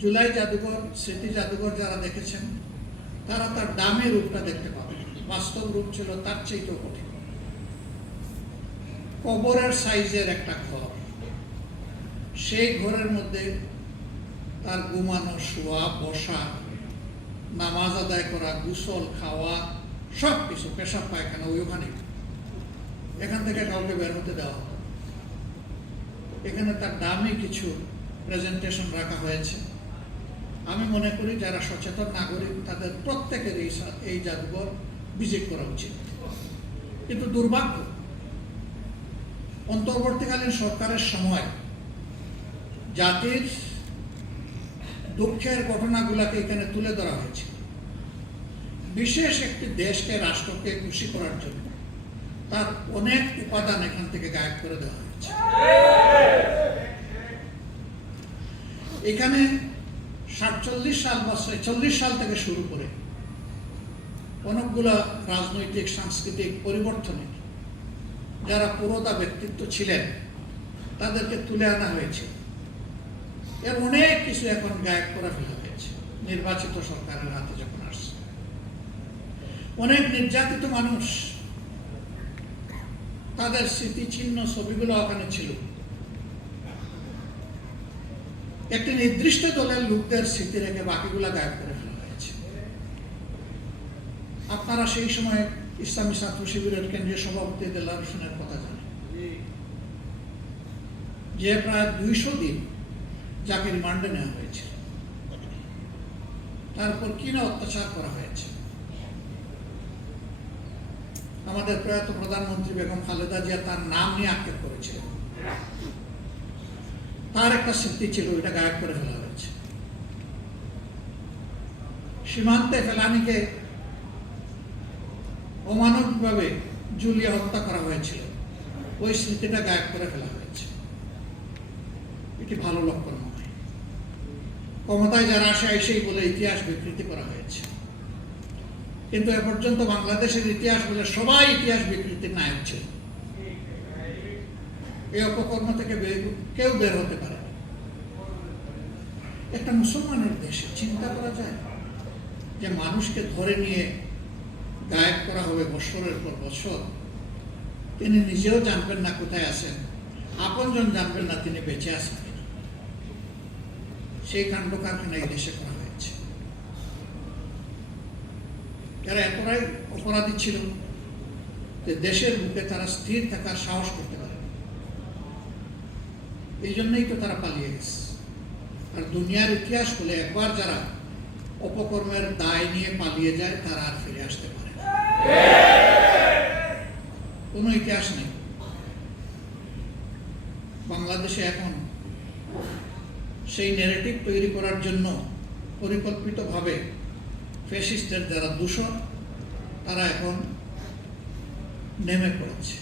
জুলাই জাদুঘর, স্মৃতি জাদুঘর যারা দেখেছেন তারা তার দামি রূপটা দেখতে পাবেন। বাস্তব রূপ ছিল তার চেয়েও কঠিন। কবরের সাইজের একটা ঘর, সেই ঘরের মধ্যে তার ঘুমানো, শোয়া, বসা, নামাজ আদায় করা, গোসল, খাওয়া, সব কিছু, পেশাব পায়খানা ওইখানে। এখান থেকে কাউকে বের হতে দেওয়া হতো। এখানে তার দামি কিছু প্রেজেন্টেশন রাখা হয়েছে। আমি মনে করি যারা সচেতন নাগরিক তাদের প্রত্যেকের এই জাদুঘর ভিজিট করা উচিত। কিন্তু দুর্ভাগ্য, অন্তর্বর্তীকালীন সরকারের সময় জাতির দুঃখের ঘটনাগুলোকে এখানে তুলে ধরা হয়েছে। বিশেষ একটি দেশকে, রাষ্ট্রকে খুশি করার জন্য তার অনেক উপাদান এখান থেকে গায়েব করে দেওয়া হয়েছে। এখানে 47 সাল বা 46 সাল থেকে শুরু করে অনেকগুলো রাজনৈতিক, সাংস্কৃতিক পরিবর্তনের যারা পুরোদা ব্যক্তিত্ব ছিলেন তাদেরকে তুলে আনা হয়েছে। এর অনেক কিছু এখন গায়েব করে ফেলা হয়েছে নির্বাচিত সরকারের হাতে যখন আসছে। অনেক নির্যাতিত মানুষ, তাদের স্মৃতিচিহ্ন ছবিগুলো ওখানে ছিল। একটি নির্দিষ্ট দলের লোকদের স্মৃতি রেখে বাকিগুলা গায়েব করে ফেলা হয়েছে। আপনারা সেই সময় ইসলামী ছাত্র শিবিরের কেন্দ্রীয় সভাপতি দেলার হোসেনের কথা জানেন, যে প্রায় 200 দিন যাকে রিমান্ডে নেওয়া হয়েছে, তারপর কি না অত্যাচার করা হয়েছে। আমাদের প্রয়াত প্রধানমন্ত্রী বেগম খালেদা জিয়া তার নাম নিয়ে আক্ষেপ করেছিলেন। তার একটা স্মৃতি ছিল, এটা গায়েব করে ফেলা হয়েছে। সীমান্তে ফেলানিকে অমানবিকভাবে ঝুলিয়ে হত্যা করা হয়েছিল, ওই স্মৃতিটা গায়েব করে ফেলা হয়েছে। এটি ভালো লক্ষণ নয়। ক্ষমতায় যারা আসে এসেই বলে ইতিহাস বিকৃতি করা হয়েছে, কিন্তু এ পর্যন্ত বাংলাদেশের ইতিহাস বলে সবাই ইতিহাস বিকৃতির নায়ক ছিল। এই অপকর্ম থেকে কেউ বের হতে পারে। একটা মুসলমানের দেশে চিন্তা করা যায় যে মানুষকে ধরে নিয়ে গায়েব করা হবে বছরের পর বছর। তিনি নিজেও জানবেন না কোথায় আছেন, আপনজন জানবেন না তিনি বেঁচে আছেন। সেই কাণ্ড কারখানা এই দেশে করা হয়েছে। এরা এতটাই অপরাধী ছিল যে দেশের বুকে তারা স্থির থাকার সাহস করতে পারে। এই জন্যই তো তারা পালিয়ে গেছে। আর দুনিয়ার ইতিহাস হলে একবার যারা অপকর্মের দায় নিয়ে পালিয়ে যায় তারা আর ফিরে আসতে পারে না। কোনো ইতিহাস নেই। বাংলাদেশে এখন সেই ন্যারেটিভ তৈরি করার জন্য পরিকল্পিতভাবে ফ্যাসিস্টের যারা দূষণ তারা এখন নেমে পড়েছে।